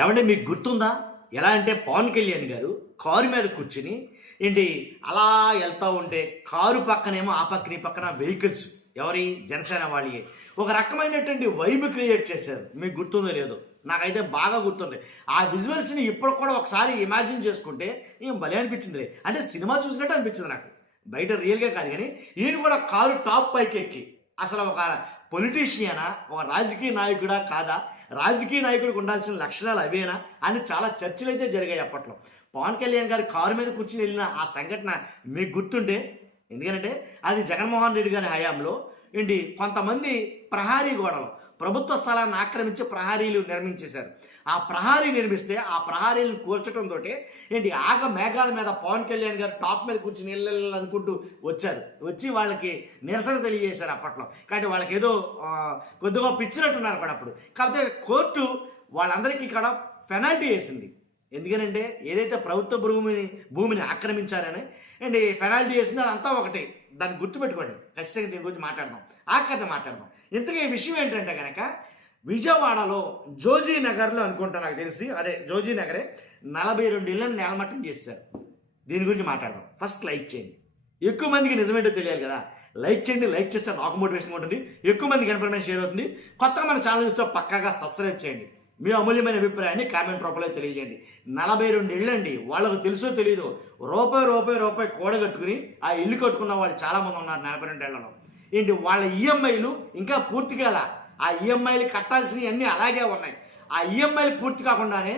ఏమంటే మీకు గుర్తుందా? ఎలా అంటే పవన్ కళ్యాణ్ గారు కారు మీద కూర్చుని ఏంటి అలా వెళ్తూ ఉంటే కారు పక్కనేమో ఆ పక్కన ఈ పక్కన వెహికల్స్ ఎవరి జనసేన వాళ్ళే ఒక రకమైనటువంటి వైబ్ క్రియేట్ చేశారు. మీకు గుర్తుందో లేదో, నాకైతే బాగా గుర్తుంది. ఆ విజువల్స్ని ఇప్పుడు కూడా ఒకసారి ఇమాజిన్ చేసుకుంటే ఏం భలే అనిపించింది. అంటే సినిమా చూసినట్టు అనిపించింది నాకు, బయట రియల్గా కాదు. కానీ ఈయన కూడా కారు టాప్ పైకి ఎక్కి అసలు ఒక పొలిటీషియనా, ఒక రాజకీయ నాయకుడా కాదా, రాజకీయ నాయకుడికి ఉండాల్సిన లక్షణాలు అవేనా అని చాలా చర్చలు అయితే జరిగాయి అప్పట్లో. పవన్ కళ్యాణ్ గారు కారు మీద కూర్చుని వెళ్ళిన ఆ సంఘటన మీకు గుర్తుంటే, ఎందుకంటే అది జగన్మోహన్ రెడ్డి గారి హయాంలో ఏంటి కొంతమంది ప్రహారీ గోడలు ప్రభుత్వ స్థలాన్ని ఆక్రమించి ప్రహారీలు నిర్మించేశారు. ఆ ప్రహారీ నిర్మిస్తే ఆ ప్రహారీలను కూల్చడంతో ఏంటి ఆగ మేఘాల మీద పవన్ కళ్యాణ్ గారు టాప్ మీద కూర్చుని అనుకుంటూ వచ్చి వాళ్ళకి నిరసన తెలియజేశారు అప్పట్లో. కానీ వాళ్ళకి ఏదో కొద్దిగా పిచ్చినట్టున్నారు కూడా అప్పుడు. కాకపోతే కోర్టు వాళ్ళందరికీ ఇక్కడ పెనాల్టీ వేసింది. ఎందుకనంటే ఏదైతే ప్రభుత్వ భూమిని ఆక్రమించారని అండ్ పెనాల్టీ వేసింది, అదంతా ఒకటి. దాన్ని గుర్తుపెట్టుకోండి, ఖచ్చితంగా దీని గురించి మాట్లాడదాం, ఆఖరిని మాట్లాడదాం. ఇంతకీ ఈ విషయం ఏంటంటే కనుక విజయవాడలో జోజీ నగర్లో అనుకుంటా, నాకు తెలిసి అదే జోజీ నగరే 42 ఇళ్లను నేలమట్టం చేశారు. దీని గురించి మాట్లాడదాం. ఫస్ట్ లైక్ చేయండి, ఎక్కువ మందికి నిజమేంటో తెలియాలి కదా. లైక్ చేయండి, లైక్ చేస్తే నాకు మోటివేషన్ ఉంటుంది, ఎక్కువ మందికి ఇన్ఫర్మేషన్ షేర్ అవుతుంది. కొత్తగా మన ఛానల్ చూస్తే పక్కాగా సబ్స్క్రైబ్ చేయండి. మీ అమూల్యమైన అభిప్రాయాన్ని కామెంట్ రూపంలో తెలియజేయండి. 42 ఇళ్ళండి, వాళ్ళకు తెలుసో తెలీదు రూపాయి కూడగట్టుకుని ఆ ఇల్లు కట్టుకున్న వాళ్ళు చాలామంది ఉన్నారు 42 ఇళ్లలో. ఏంటి వాళ్ళ ఈఎంఐలు ఇంకా పూర్తి కాల, ఆ ఈఎంఐలు కట్టాల్సినవి అన్నీ అలాగే ఉన్నాయి. ఆ ఈఎంఐలు పూర్తి కాకుండానే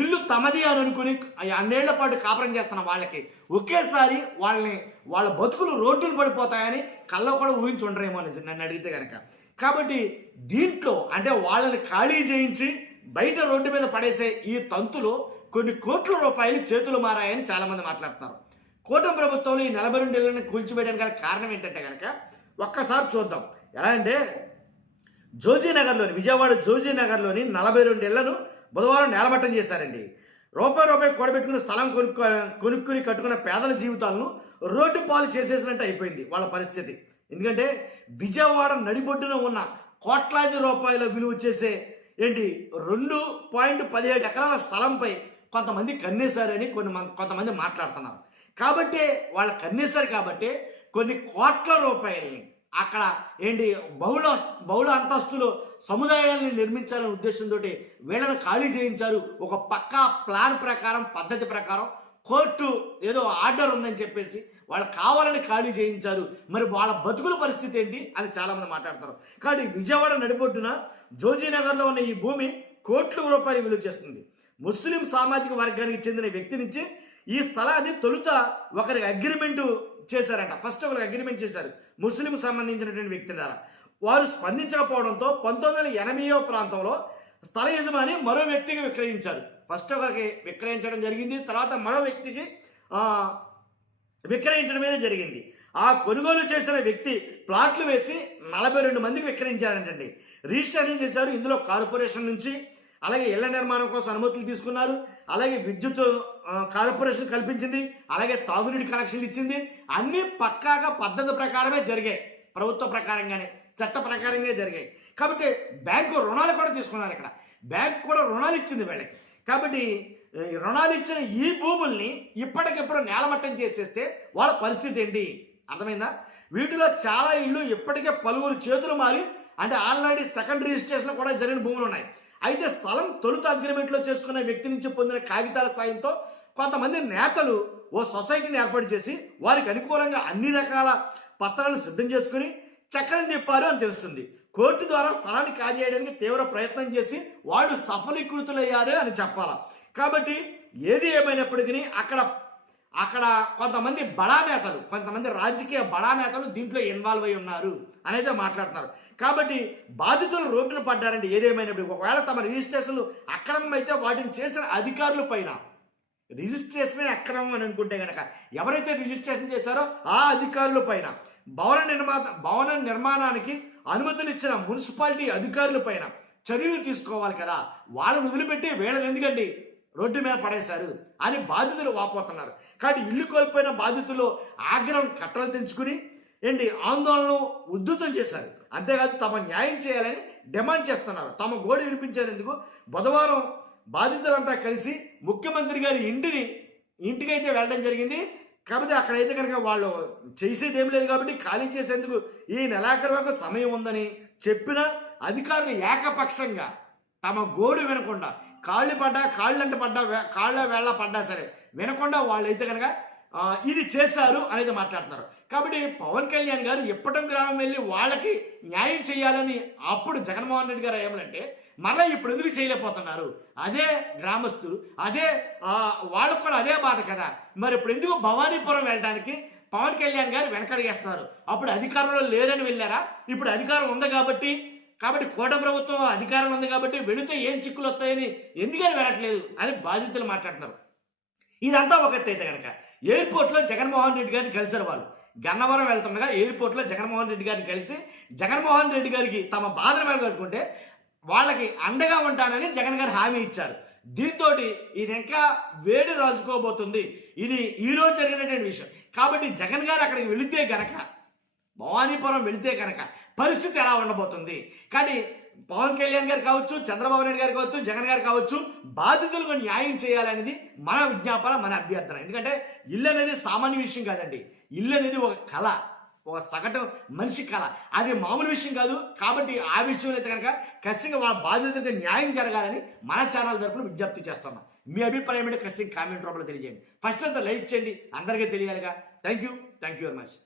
ఇల్లు తమది అని అనుకుని అన్నేళ్ల పాటు కాపురం చేస్తున్న వాళ్ళకి ఒకేసారి వాళ్ళ బతుకులు రోడ్డులు పడిపోతాయని కళ్ళ కూడా ఊహించి ఉండరేమో నన్ను అడిగితే కనుక. కాబట్టి దీంట్లో అంటే వాళ్ళని ఖాళీ చేయించి బయట రోడ్డు మీద పడేసే ఈ తంతులో కొన్ని కోట్ల రూపాయలు చేతులు మారాయని చాలామంది మాట్లాడుతున్నారు. కూటమి ప్రభుత్వంలో ఈ 42 ఇళ్లను కూల్చివేయడానికి గల కారణం ఏంటంటే కనుక ఒక్కసారి చూద్దాం. ఎలా అంటే విజయవాడ జోజీ నగర్లోని 42 ఇళ్లను బుధవారం నేలమట్టం చేశారండి. రూపాయి కూడబెట్టుకుని స్థలం కొనుక్కుని కట్టుకున్న పేదల జీవితాలను రోడ్డు పాలు చేసేసినట్టు అయిపోయింది వాళ్ళ పరిస్థితి. ఎందుకంటే విజయవాడ నడిబొడ్డున ఉన్న కోట్లాది రూపాయల విలువ చేసే 2.17 ఎకరాల స్థలంపై కొంతమంది కన్నేశారని కొంతమంది మాట్లాడుతున్నారు. కాబట్టి వాళ్ళు కన్నేశారు కాబట్టి కొన్ని కోట్ల రూపాయలని అక్కడ బహుళ అంతస్తులో సముదాయాల్ని నిర్మించాలనే ఉద్దేశంతో వీళ్ళని ఖాళీ చేయించారు. ఒక పక్కా ప్లాన్ ప్రకారం, పద్ధతి ప్రకారం కోర్టు ఏదో ఆర్డర్ ఉందని చెప్పేసి వాళ్ళు కావాలని ఖాళీ చేయించారు. మరి వాళ్ళ బతుకుల పరిస్థితి ఏంటి అని చాలామంది మాట్లాడతారు. కానీ విజయవాడ నడిబొడ్డున జోజీనగర్లో ఉన్న ఈ భూమి కోట్ల రూపాయలు విలువ చేస్తుంది. ముస్లిం సామాజిక వర్గానికి చెందిన వ్యక్తి నుంచి ఈ స్థలాన్ని తొలుత ఒకరికి అగ్రిమెంట్ చేశారంట. ఫస్ట్ ఒకరికి అగ్రిమెంట్ చేశారు ముస్లిం సంబంధించినటువంటి వ్యక్తి ద్వారా. వారు స్పందించకపోవడంతో 1980 ప్రాంతంలో స్థల యజమాని మరో వ్యక్తికి విక్రయించారు. ఫస్ట్ ఒకరికి విక్రయించడం జరిగింది, తర్వాత మరో వ్యక్తికి విక్రయించడమే జరిగింది. ఆ కొనుగోలు చేసిన వ్యక్తి ప్లాట్లు వేసి 42 మందికి విక్రయించారంటండి. రిజిస్ట్రేషన్ చేశారు. ఇందులో కార్పొరేషన్ నుంచి అలాగే ఇళ్ల నిర్మాణం కోసం అనుమతులు తీసుకున్నారు. అలాగే విద్యుత్ కార్పొరేషన్ కల్పించింది, అలాగే తాగునీటి కనెక్షన్లు ఇచ్చింది. అన్నీ పక్కాగా పద్ధతి ప్రకారమే జరిగాయి, ప్రభుత్వ ప్రకారంగానే, చట్ట ప్రకారంగా జరిగాయి. కాబట్టి బ్యాంకు రుణాలు కూడా తీసుకున్నారు. ఇక్కడ బ్యాంకు కూడా రుణాలు ఇచ్చింది వీళ్ళకి. కాబట్టి రుణాలు ఇచ్చిన ఈ భూముల్ని ఇప్పటికిప్పుడు నేలమట్టం చేసేస్తే వాళ్ళ పరిస్థితి ఏంటి అర్థమైందా? వీటిలో చాలా ఇళ్ళు ఇప్పటికే పలువురు చేతులు మారి అంటే ఆల్రెడీ సెకండ్ రిజిస్ట్రేషన్ కూడా జరిగిన భూములు ఉన్నాయి. అయితే స్థలం తొలుత అగ్రిమెంట్లో చేసుకున్న వ్యక్తి నుంచి పొందిన కాగితాల సాయంతో కొంతమంది నేతలు ఓ సొసైటీని ఏర్పాటు చేసి వారికి అనుకూలంగా అన్ని రకాల పత్రాలను సిద్ధం చేసుకుని చక్రం తిప్పారు అని తెలుస్తుంది. కోర్టు ద్వారా స్థలాన్ని కాజేయడానికి తీవ్ర ప్రయత్నం చేసి వాళ్ళు సఫలీకృతులయ్యారు అని చెప్పాలా. కాబట్టి ఏది ఏమైనప్పటికీ అక్కడ కొంతమంది కొంతమంది రాజకీయ బడా నేతలు దీంట్లో ఇన్వాల్వ్ అయి ఉన్నారు అనేది మాట్లాడుతున్నారు. కాబట్టి బాధితులు రోడ్డును పడ్డారంటే ఏదేమైనప్పటికీ ఒకవేళ తమ రిజిస్ట్రేషన్లు అక్రమం అయితే వాటిని చేసిన అధికారుల పైన, రిజిస్ట్రేషనే అక్రమం అని అనుకుంటే కనుక ఎవరైతే రిజిస్ట్రేషన్ చేశారో ఆ అధికారుల పైన, భవన నిర్మాణానికి అనుమతులు ఇచ్చిన మున్సిపాలిటీ అధికారుల పైన చర్యలు తీసుకోవాలి కదా. వాళ్ళని వదిలిపెట్టి వీళ్ళని ఎందుకండి రోడ్డు మీద పడేశారు అని బాధితులు వాపోతున్నారు. కాబట్టి ఇల్లు కోల్పోయిన బాధితులు ఆగ్రహం కట్టలు తెంచుకుని ఆందోళనలు ఉద్ధృతం చేశారు. అంతేకాదు తమ న్యాయం చేయాలని డిమాండ్ చేస్తున్నారు. తమ గోడు వినిపించేందుకు బుధవారం బాధితులంతా కలిసి ముఖ్యమంత్రి గారి ఇంటికైతే వెళ్ళడం జరిగింది. కాకపోతే అక్కడైతే కనుక వాళ్ళు చేసేది ఏం లేదు కాబట్టి ఖాళీ చేసేందుకు ఈ నెలాఖరు వరకు సమయం ఉందని చెప్పిన అధికారులు ఏకపక్షంగా తమ గోడు వినకుండా కాళ్ళంట పడ్డా కాళ్ళ వేళ్ళ పడ్డా సరే వినకుండా వాళ్ళైతే కనుక ఇది చేశారు అనేది మాట్లాడుతున్నారు. కాబట్టి పవన్ కళ్యాణ్ గారు ఇప్పటం గ్రామం వెళ్ళి వాళ్ళకి న్యాయం చేయాలని అప్పుడు జగన్మోహన్ రెడ్డి గారు ఏమనంటే మళ్ళీ ఇప్పుడు ఎందుకు చేయలేకపోతున్నారు? అదే గ్రామస్తులు వాళ్ళకు కూడా అదే బాధ కదా. మరి ఇప్పుడు ఎందుకు భవానీపురం వెళ్ళడానికి పవన్ కళ్యాణ్ గారు వెనకడిగేస్తున్నారు? అప్పుడు అధికారంలో లేరని వెళ్ళారా? ఇప్పుడు అధికారం ఉంది కాబట్టి కూట ప్రభుత్వం అధికారం ఉంది కాబట్టి వెళితే ఏం చిక్కులు వస్తాయని ఎందుకని వెళ్ళట్లేదు అని బాధితులు మాట్లాడుతున్నారు. ఇదంతా ఒక ఎత్తు అయితే కనుక ఎయిర్పోర్ట్లో జగన్మోహన్ రెడ్డి గారిని కలిసారు వాళ్ళు. గన్నవరం వెళ్తుండగా ఎయిర్పోర్ట్లో జగన్మోహన్ రెడ్డి గారిని కలిసి జగన్మోహన్ రెడ్డి గారికి తమ బాధను వెళ్ళగొట్టుకుంటే వాళ్ళకి అండగా ఉంటానని జగన్ గారు హామీ ఇచ్చారు. దీంతో ఇది ఇంకా వేడి రాజుకోబోతుంది. ఇది ఈరోజు జరిగినటువంటి విషయం. కాబట్టి జగన్ గారు అక్కడికి వెళితే గనక భవానీపురం వెళితే కనుక పరిస్థితి ఎలా ఉండబోతుంది? కానీ పవన్ కళ్యాణ్ గారు కావచ్చు, చంద్రబాబు నాయుడు గారు కావచ్చు, జగన్ గారు కావచ్చు, బాధితులకు న్యాయం చేయాలనేది మన విజ్ఞాపన, మన అభ్యర్థన. ఎందుకంటే ఇల్లు అనేది సామాన్య విషయం కాదండి. ఇల్లు అనేది ఒక కళ, ఒక సగటు మనిషి కళ. అది మామూలు విషయం కాదు. కాబట్టి ఆ విషయంలో అయితే కనుక ఖచ్చితంగా వాళ్ళ బాధితులకు న్యాయం జరగాలని మన ఛానల్ తరపున విజ్ఞప్తి చేస్తున్నాం. మీ అభిప్రాయం ఏంటో ఖచ్చితంగా కామెంట్ రూపంలో తెలియజేయండి. ఫస్ట్ అంతా లైక్ చేయండి, అందరికీ తెలియాలిగా. Thank you very much.